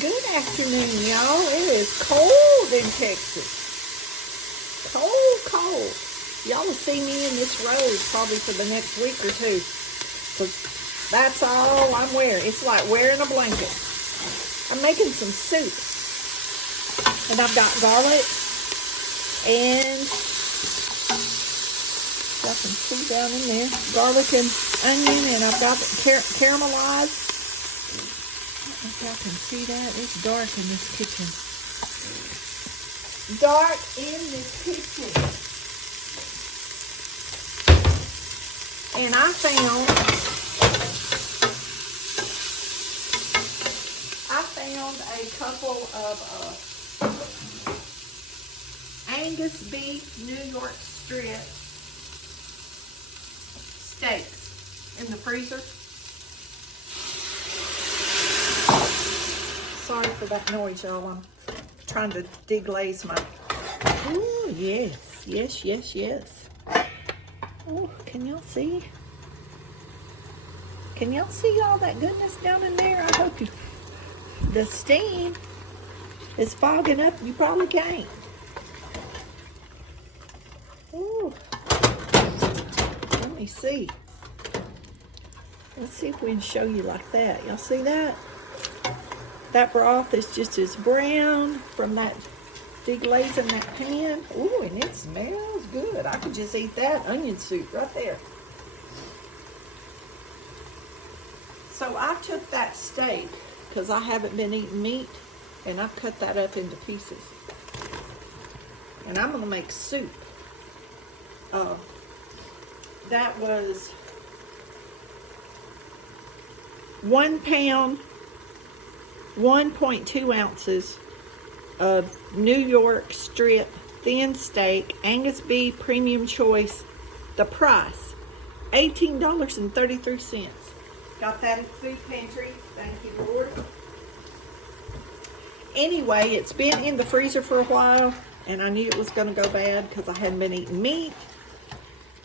Good afternoon, y'all. It is cold in Texas. Cold, cold. Y'all will see me in this robe probably for the next week or two. Because that's all I'm wearing. It's like wearing a blanket. I'm making some soup. And I've got garlic and got some tea down in there. Garlic and onion, and I've got caramelized. I don't know if y'all can see that. It's dark in this kitchen. Dark in this kitchen. And I found a couple of Angus beef New York strip steaks in the freezer. Sorry for that noise, y'all. I'm trying to deglaze my... Ooh, yes, yes, yes, yes. Oh, can y'all see? Can y'all see all that goodness down in there? I hope you... The steam is fogging up. You probably can't. Ooh. Let me see. Let's see if we can show you like that. Y'all see that? That broth is just as brown from that deglazing that pan. Ooh, and it smells good. I could just eat that onion soup right there. So I took that steak, because I haven't been eating meat, and I've cut that up into pieces. And I'm going to make soup. That was 1 pound, 1.2 ounces of New York strip thin steak, Angus beef premium choice. The price, $18.33. Got that at the food pantry. Thank you, Lord. Anyway, it's been in the freezer for a while, and I knew it was going to go bad because I hadn't been eating meat.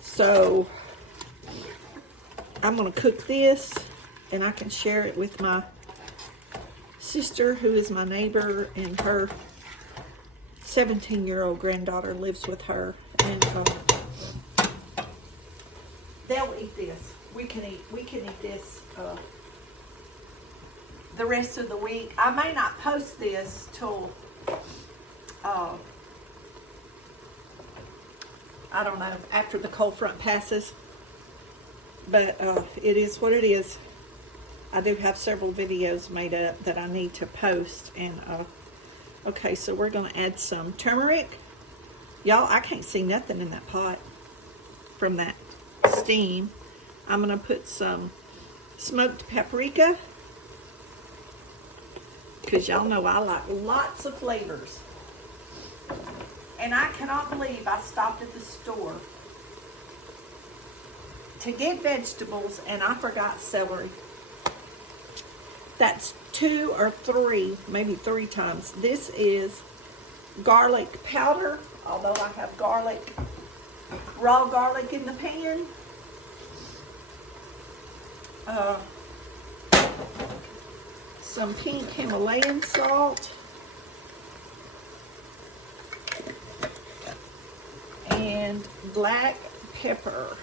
So I'm going to cook this, and I can share it with my sister, who is my neighbor, and her 17-year-old granddaughter lives with her, and they'll eat this. We can eat this the rest of the week. I may not post this till I don't know, after the cold front passes, but it is what it is. I do have several videos made up that I need to post, and okay, so we're going to add some turmeric. Y'all, I can't see nothing in that pot from that steam. I'm going to put some smoked paprika, because y'all know I like lots of flavors. And I cannot believe I stopped at the store to get vegetables and I forgot celery. That's 2 or 3, maybe 3 times. This is garlic powder, although I have garlic, raw garlic in the pan. Some pink Himalayan salt. And black pepper.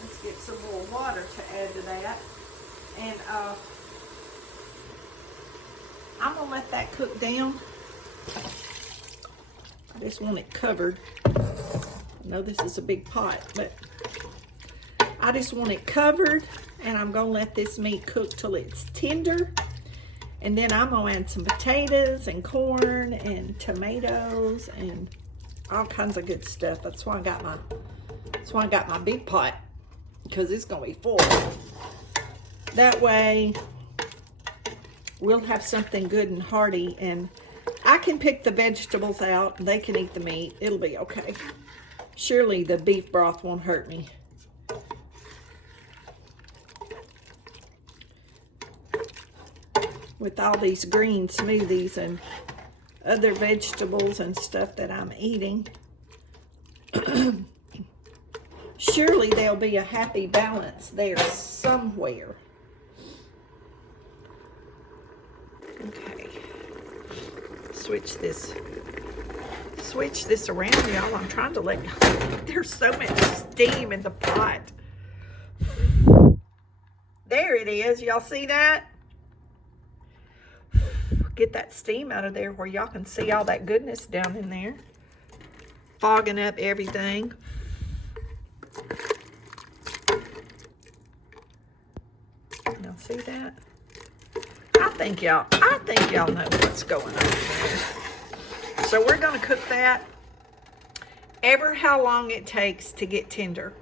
Let's get some more water to add to that. And I'm going to let that cook down. I just want it covered. I know this is a big pot, but I just want it covered, and I'm going to let this meat cook till it's tender. And then I'm going to add some potatoes and corn and tomatoes and all kinds of good stuff. That's why I got my big pot, because it's going to be full. That way we'll have something good and hearty, and I can pick the vegetables out. They can eat the meat. It'll be okay. Surely the beef broth won't hurt me. With all these green smoothies and other vegetables and stuff that I'm eating, surely there'll be a happy balance there somewhere. Okay, switch this around, y'all. I'm trying to let, there's so much steam in the pot. There it is. Y'all see that? Get that steam out of there where y'all can see all that goodness down in there, fogging up everything. Y'all see that? I think y'all know what's going on there. So we're going to cook that ever how long it takes to get tender.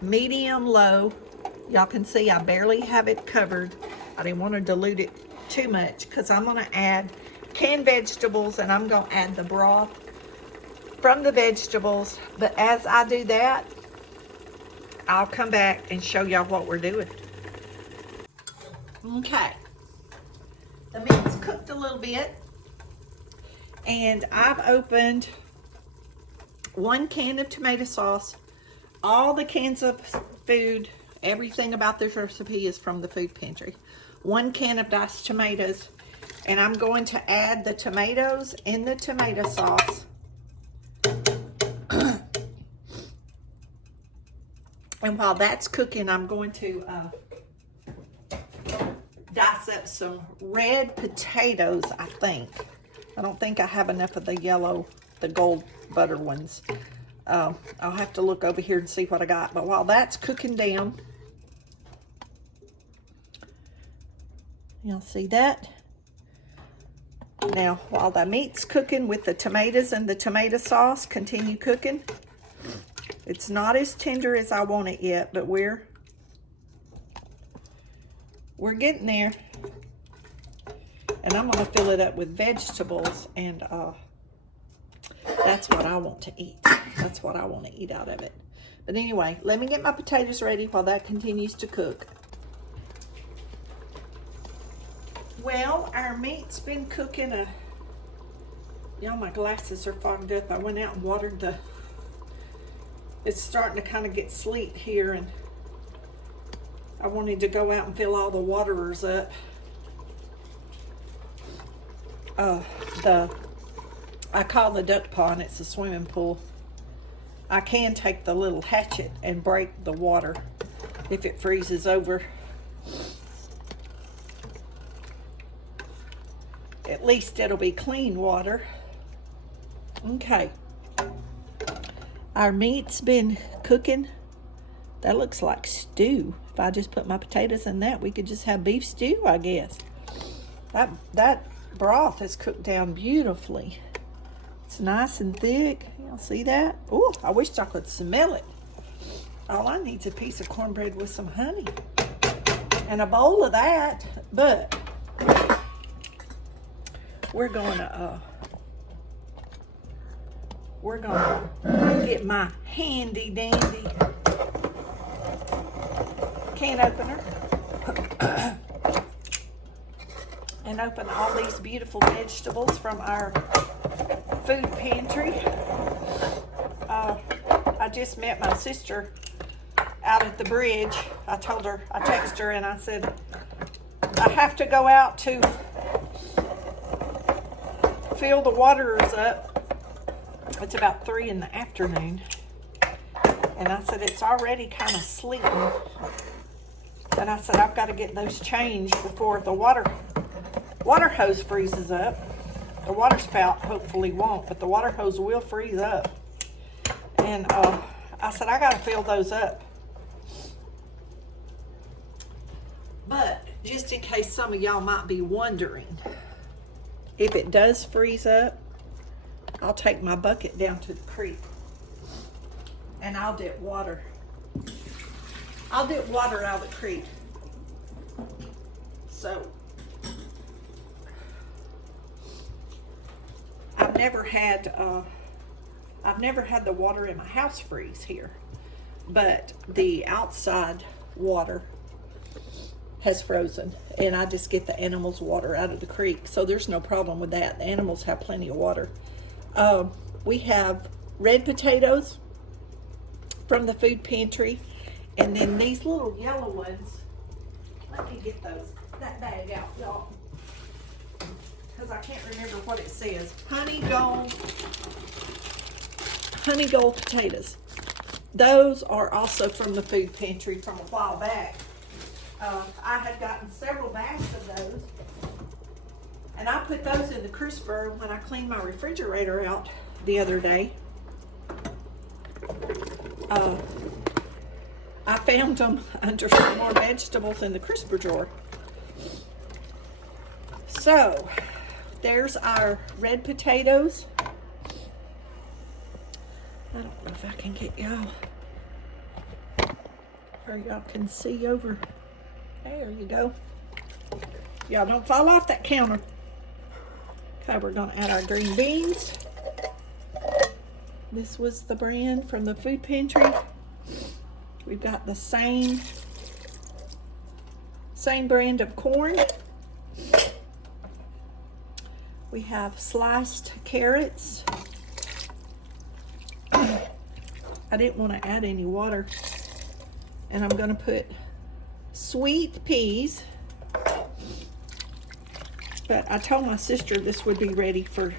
Medium low. Y'all can see I barely have it covered. I didn't want to dilute it too much because I'm going to add canned vegetables, and I'm going to add the broth from the vegetables. But as I do that, I'll come back and show y'all what we're doing. Okay, the meat's cooked a little bit, and I've opened 1 can of tomato sauce. All the cans of food, everything about this recipe is from the food pantry. 1 can of diced tomatoes, and I'm going to add the tomatoes in the tomato sauce. And while that's cooking, I'm going to dice up some red potatoes, I think. I don't think I have enough of the yellow, the gold butter ones. I'll have to look over here and see what I got. But while that's cooking down, y'all see that? Now, while the meat's cooking with the tomatoes and the tomato sauce, continue cooking. It's not as tender as I want it yet, but we're getting there. And I'm going to fill it up with vegetables, and that's what I want to eat. That's what I want to eat out of it. But anyway, let me get my potatoes ready while that continues to cook. Well, our meat's been cooking. Y'all, my glasses are fogged up. I went out and watered the... It's starting to kind of get sleet here, and I wanted to go out and fill all the waterers up. I call the duck pond, it's a swimming pool. I can take the little hatchet and break the water if it freezes over. At least it'll be clean water. Okay. Our meat's been cooking. That looks like stew. If I just put my potatoes in that, we could just have beef stew, I guess. That broth is cooked down beautifully. It's nice and thick. Y'all see that? Oh, I wish I could smell it. All I need is a piece of cornbread with some honey and a bowl of that. But we're gonna get my handy dandy can opener and open all these beautiful vegetables from our food pantry. I just met my sister out at the bridge. I texted her and I said, I have to go out to fill the waterers up. It's about 3 in the afternoon. And I said, it's already kind of sleeting. And I said, I've got to get those changed before the water hose freezes up. The water spout hopefully won't, but the water hose will freeze up. And I said, I got to fill those up. But just in case some of y'all might be wondering, if it does freeze up, I'll take my bucket down to the creek and I'll dip water. I'll dip water out of the creek. So I've never had the water in my house freeze here, but the outside water has frozen, and I just get the animals' water out of the creek, so there's no problem with that. The animals have plenty of water. We have red potatoes, from the food pantry. And then these little yellow ones, let me get that bag out, y'all, because I can't remember what it says. Honey gold potatoes. Those are also from the food pantry from a while back. I had gotten several bags of those, and I put those in the crisper when I cleaned my refrigerator out the other day. I found them under some more vegetables in the crisper drawer. So, there's our red potatoes. I don't know if I can get y'all, or y'all can see over. There you go. Y'all don't fall off that counter. Okay, we're gonna add our green beans. This was the brand from the food pantry. We've got the same brand of corn. We have sliced carrots. I didn't want to add any water. And I'm going to put sweet peas. But I told my sister this would be ready for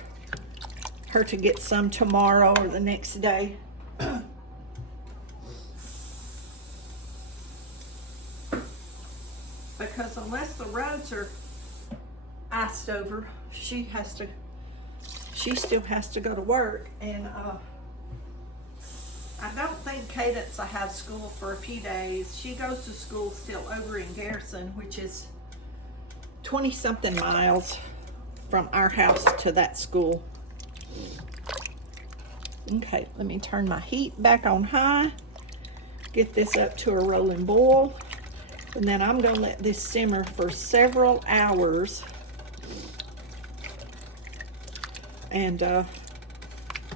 her to get some tomorrow or the next day. Because unless the roads are iced over, she still has to go to work. And I don't think Cadence will have school for a few days. She goes to school still over in Garrison, which is 20-something miles from our house to that school. Okay, let me turn my heat back on high. Get this up to a rolling boil. And then I'm going to let this simmer for several hours. And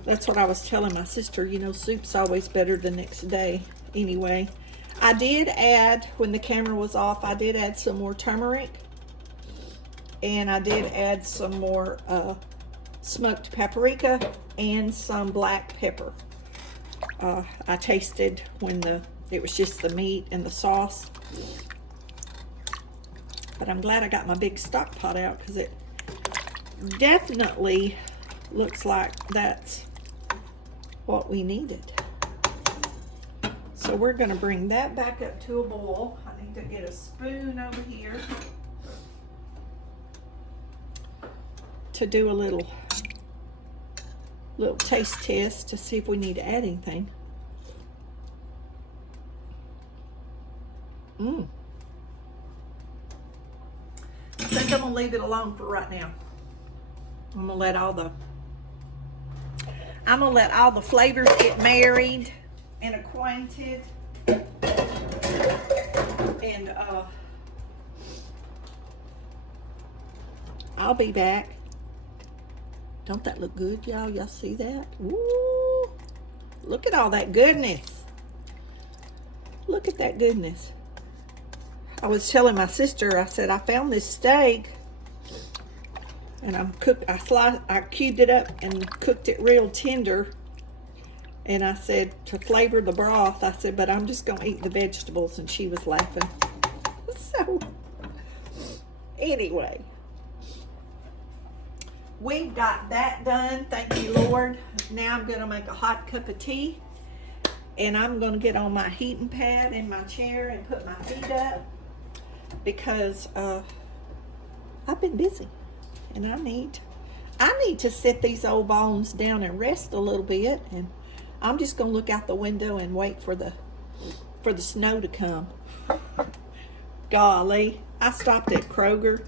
that's what I was telling my sister. You know, soup's always better the next day anyway. I did add, when the camera was off, I did add some more turmeric. And I did add some more smoked paprika and some black pepper. I tasted when it was just the meat and the sauce. But I'm glad I got my big stock pot out, because it definitely looks like that's what we needed. So we're going to bring that back up to a boil. I need to get a spoon over here to do a little taste test to see if we need to add anything. I think I'm gonna leave it alone for right now. I'm gonna let all the flavors get married and acquainted. And I'll be back. Don't that look good, y'all? Y'all see that? Woo! Look at all that goodness. Look at that goodness. I was telling my sister, I said, I found this steak and I cubed it up and cooked it real tender. And I said, to flavor the broth, I said, but I'm just gonna eat the vegetables. And she was laughing. So, anyway, we got that done. Thank you, Lord. Now I'm gonna make a hot cup of tea. And I'm gonna get on my heating pad in my chair and put my feet up. Because I've been busy, and I need to set these old bones down and rest a little bit. And I'm just gonna look out the window and wait for the snow to come. Golly, I stopped at Kroger.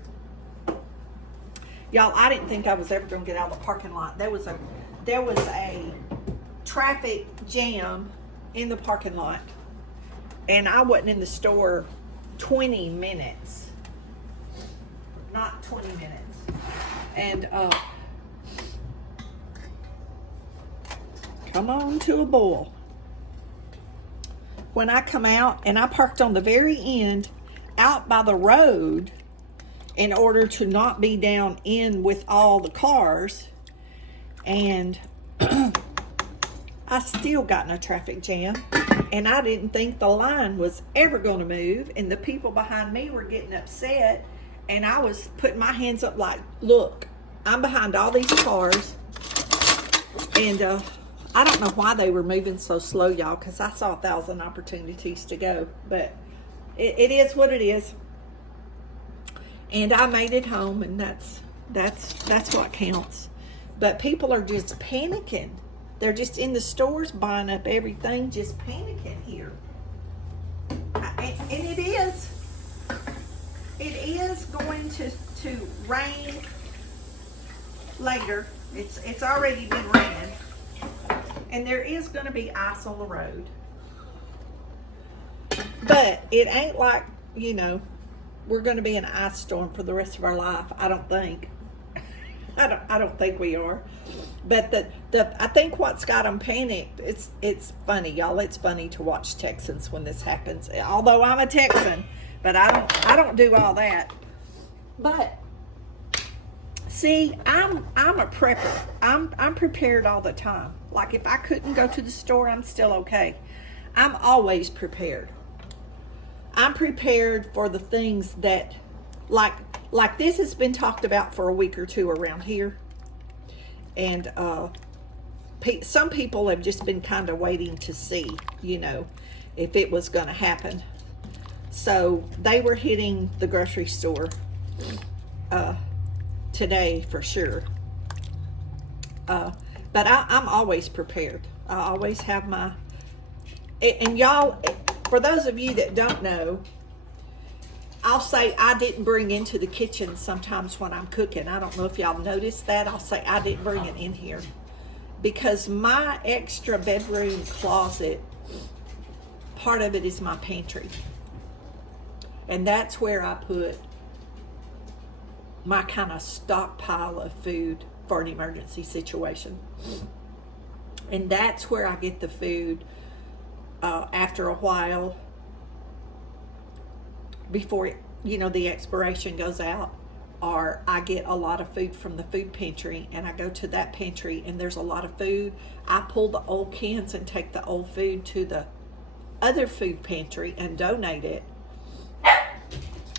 Y'all, I didn't think I was ever gonna get out of the parking lot. There was a traffic jam in the parking lot, and I wasn't in the store 20 minutes, not 20 minutes. And come on to a boil. When I come out, and I parked on the very end out by the road in order to not be down in with all the cars, and I still got in a traffic jam. And I didn't think the line was ever going to move, and the people behind me were getting upset, and I was putting my hands up like, look, I'm behind all these cars, and I don't know why they were moving so slow, y'all, because I saw 1,000 opportunities to go, but it is what it is. And I made it home, and that's what counts. But people are just panicking. They're just in the stores buying up everything, just panicking here. And it is going to rain later. It's already been raining. And there is going to be ice on the road. But it ain't like, you know, we're going to be in an ice storm for the rest of our life. I don't think. I don't think we are. But I think what's got them panicked, it's funny, y'all. It's funny to watch Texans when this happens. Although I'm a Texan, but I don't do all that. But see, I'm a prepper. I'm prepared all the time. Like if I couldn't go to the store, I'm still okay. I'm always prepared. I'm prepared for the things that, like this has been talked about for a week or two around here. And some people have just been kind of waiting to see, you know, if it was going to happen. So they were hitting the grocery store today for sure. But I'm always prepared. I always have my, and y'all, for those of you that don't know, I'll say I didn't bring into the kitchen sometimes when I'm cooking. I don't know if y'all noticed that. I'll say I didn't bring it in here because my extra bedroom closet, part of it is my pantry. And that's where I put my kind of stockpile of food for an emergency situation. And that's where I get the food after a while, before it, you know, the expiration goes out, or I get a lot of food from the food pantry and I go to that pantry and there's a lot of food. I pull the old cans and take the old food to the other food pantry and donate it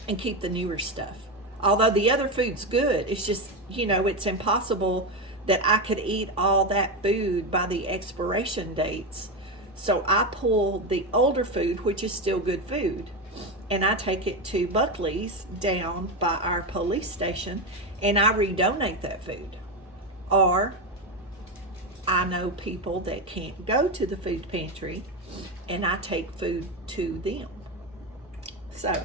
and keep the newer stuff. Although the other food's good, it's just, you know, it's impossible that I could eat all that food by the expiration dates. So I pull the older food, which is still good food, and I take it to Buckley's down by our police station, and I redonate that food. Or I know people that can't go to the food pantry, and I take food to them. So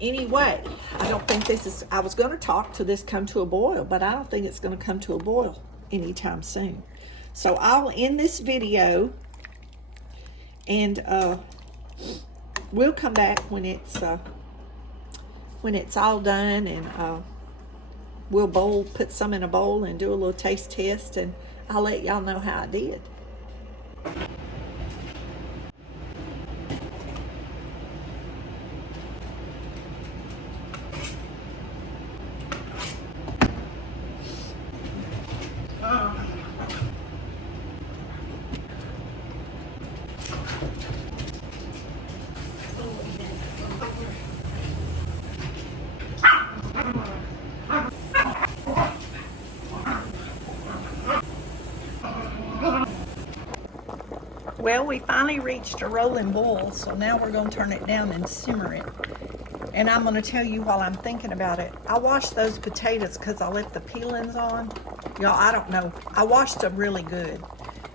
anyway, I don't think this is, I was going to talk to this come to a boil, but I don't think it's going to come to a boil anytime soon. So I'll end this video, and we'll come back when it's all done, and we'll put some in a bowl and do a little taste test, and I'll let y'all know how I did. Well, we finally reached a rolling boil, so now we're going to turn it down and simmer it. And I'm going to tell you while I'm thinking about it, I washed those potatoes because I left the peelings on. Y'all, I don't know. I washed them really good.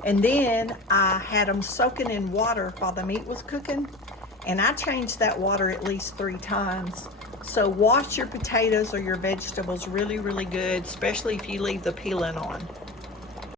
And then I had them soaking in water while the meat was cooking. And I changed that water at least 3 times. So wash your potatoes or your vegetables really, really good, especially if you leave the peeling on.